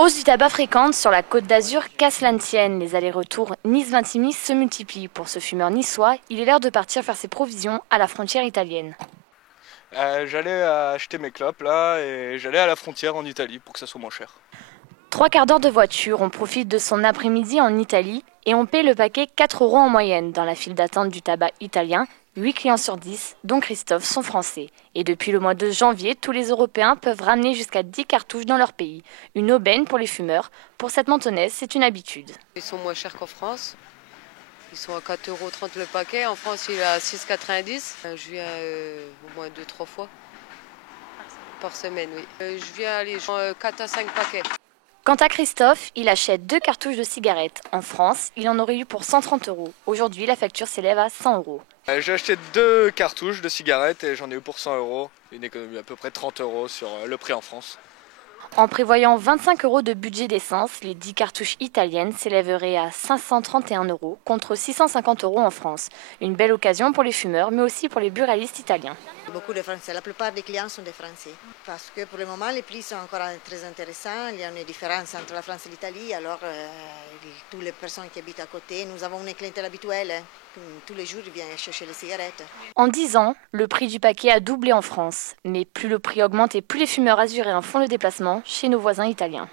Hausse du tabac fréquente sur la Côte d'Azur, qu'à cela ne tienne, les allers-retours Nice-Vintimille se multiplient. Pour ce fumeur niçois, il est l'heure de partir faire ses provisions à la frontière italienne. J'allais acheter mes clopes là et j'allais à la frontière en Italie pour que ça soit moins cher. 3 quarts d'heure de voiture, on profite de son après-midi en Italie et on paie le paquet 4 € en moyenne. Dans la file d'attente du tabac italien, 8 clients sur 10, dont Christophe, sont français. Et depuis le mois de janvier, tous les Européens peuvent ramener jusqu'à 10 cartouches dans leur pays. Une aubaine pour les fumeurs. Pour cette mentonnaise, c'est une habitude. Ils sont moins chers qu'en France. Ils sont à 4,30 € le paquet. En France, il est à 6,90 €. Je viens au moins 2-3 fois par semaine, oui. Je viens aller 4 à 5 paquets. Quant à Christophe, il achète 2 cartouches de cigarettes. En France, il en aurait eu pour 130 €. Aujourd'hui, la facture s'élève à 100 €. J'ai acheté 2 cartouches de cigarettes et j'en ai eu pour 100 €. Une économie à peu près 30 € sur le prix en France. En prévoyant 25 € de budget d'essence, les 10 cartouches italiennes s'élèveraient à 531 € contre 650 € en France. Une belle occasion pour les fumeurs, mais aussi pour les buralistes italiens. Beaucoup de Français, la plupart des clients sont des Français. Parce que pour le moment, les prix sont encore très intéressants. Il y a une différence entre la France et l'Italie. Alors, toutes les personnes qui habitent à côté, nous avons une clientèle habituelle. Tous les jours, ils viennent chercher les cigarettes. En 10 ans, le prix du paquet a doublé en France. Mais plus le prix augmente et plus les fumeurs azuréens font le déplacement chez nos voisins italiens.